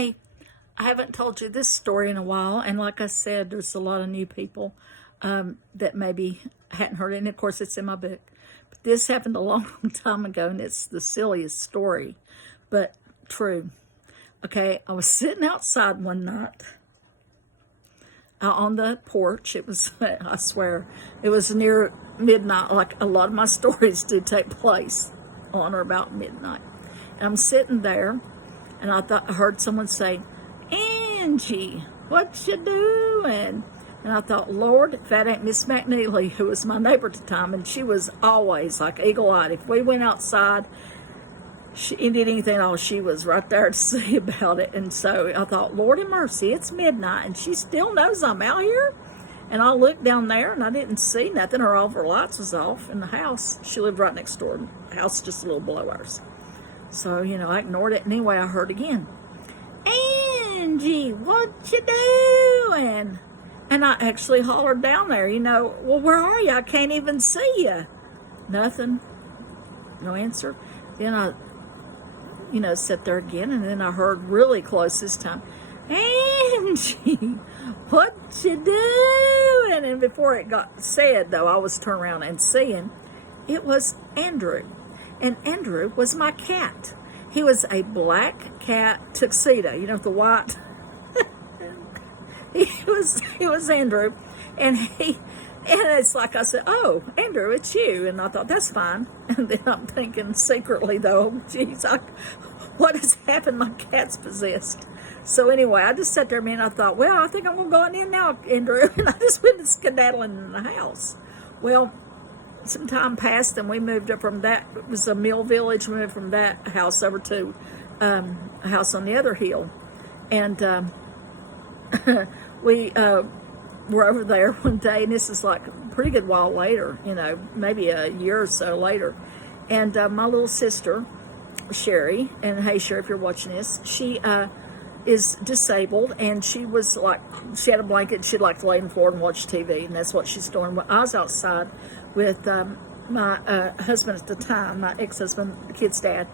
Hey, I haven't told you this story in a while, and like I said, there's a lot of new people that maybe hadn't heard it, and of course it's in my book. But this happened a long, long time ago, and it's the silliest story, but true. Okay, I was sitting outside one night on the porch. It was, I swear, it was near midnight, like a lot of my stories do take place on or about midnight. And I'm sitting there, and I heard someone say, "Angie, what you doing?" And I thought, Lord, if that ain't Miss McNeely, who was my neighbor at the time, and she was always like eagle-eyed. If we went outside, she did anything at all, she was right there to see about it. And so I thought, Lord have mercy, it's midnight, and she still knows I'm out here. And I looked down there, and I didn't see nothing, or all of her lights was off in the house. She lived right next door, the house just a little below ours. So, I ignored it. Anyway, I heard again, "Angie, what you doing?" And I actually hollered down there, "Well, where are you? I can't even see you." Nothing. No answer. Then I, sat there again, and then I heard really close this time, "Angie, what you doing?" And before it got said, though, I was turning around and seeing it was Andrew. And Andrew was my cat. He was a black cat tuxedo, with the white. He was Andrew, and it's like I said, "Oh, Andrew, it's you." And I thought, that's fine. And then I'm thinking secretly, though, geez, what has happened? My cat's possessed. So anyway, I just sat there a minute, and I thought, well, I think I'm going to go on in now, Andrew. And I just went skedaddling in the house. Well, some time passed, and we moved up from that. It was a mill village. We moved from that house over to a house on the other hill. And we were over there one day, and this is like a pretty good while later, maybe a year or so later. And my little sister, Sherry, and hey, Sherry, if you're watching this, she is disabled, and she had a blanket. She'd like to lay on the floor and watch TV, and that's what she's doing. Well, I was outside with my husband at the time, my ex-husband, the kid's dad,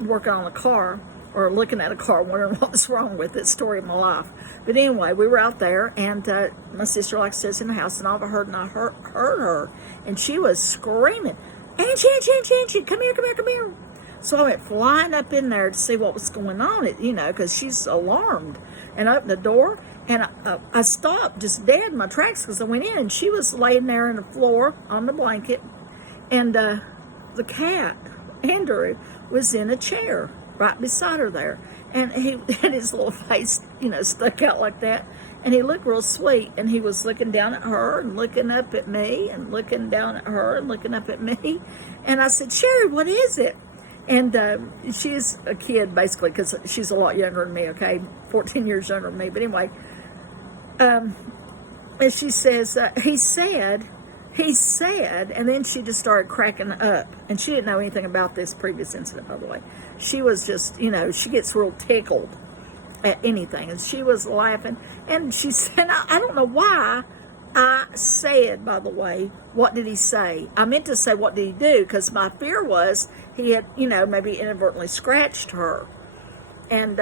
working on a car, or looking at a car, wondering what was wrong with it. Story of my life. But anyway, we were out there, and my sister, like I said, is in the house, and all of a sudden I heard her, and she was screaming, "Angie, Angie, Angie, Angie, come here, come here, come here." So I went flying up in there to see what was going on, because she's alarmed, and opened the door, and I stopped just dead in my tracks because I went in, and she was laying there on the floor on the blanket, and the cat, Andrew, was in a chair right beside her there, and he had his little face, stuck out like that, and he looked real sweet, and he was looking down at her and looking up at me and looking down at her and looking up at me, and I said, "Sherry, what is it?" And she's a kid, basically, because she's a lot younger than me, okay, 14 years younger than me, but anyway, and she says, he said, and then she just started cracking up, and she didn't know anything about this previous incident, by the way. She was just, she gets real tickled at anything, and she was laughing, and she said, I don't know why I said, by the way, "What did he say?" I meant to say, "What did he do?" because my fear was he had, maybe inadvertently scratched her. And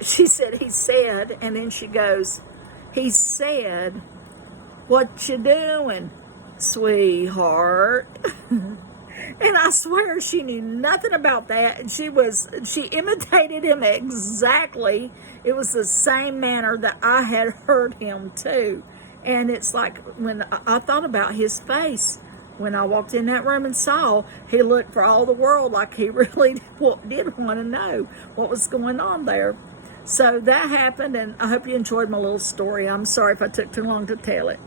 she said, "He said," and then she goes, "He said, 'What you doing, sweetheart?'" And I swear she knew nothing about that. And she imitated him exactly. It was the same manner that I had heard him too. And it's like when I thought about his face when I walked in that room and saw, he looked for all the world like he really did want to know what was going on there. So that happened, and I hope you enjoyed my little story. I'm sorry if I took too long to tell it.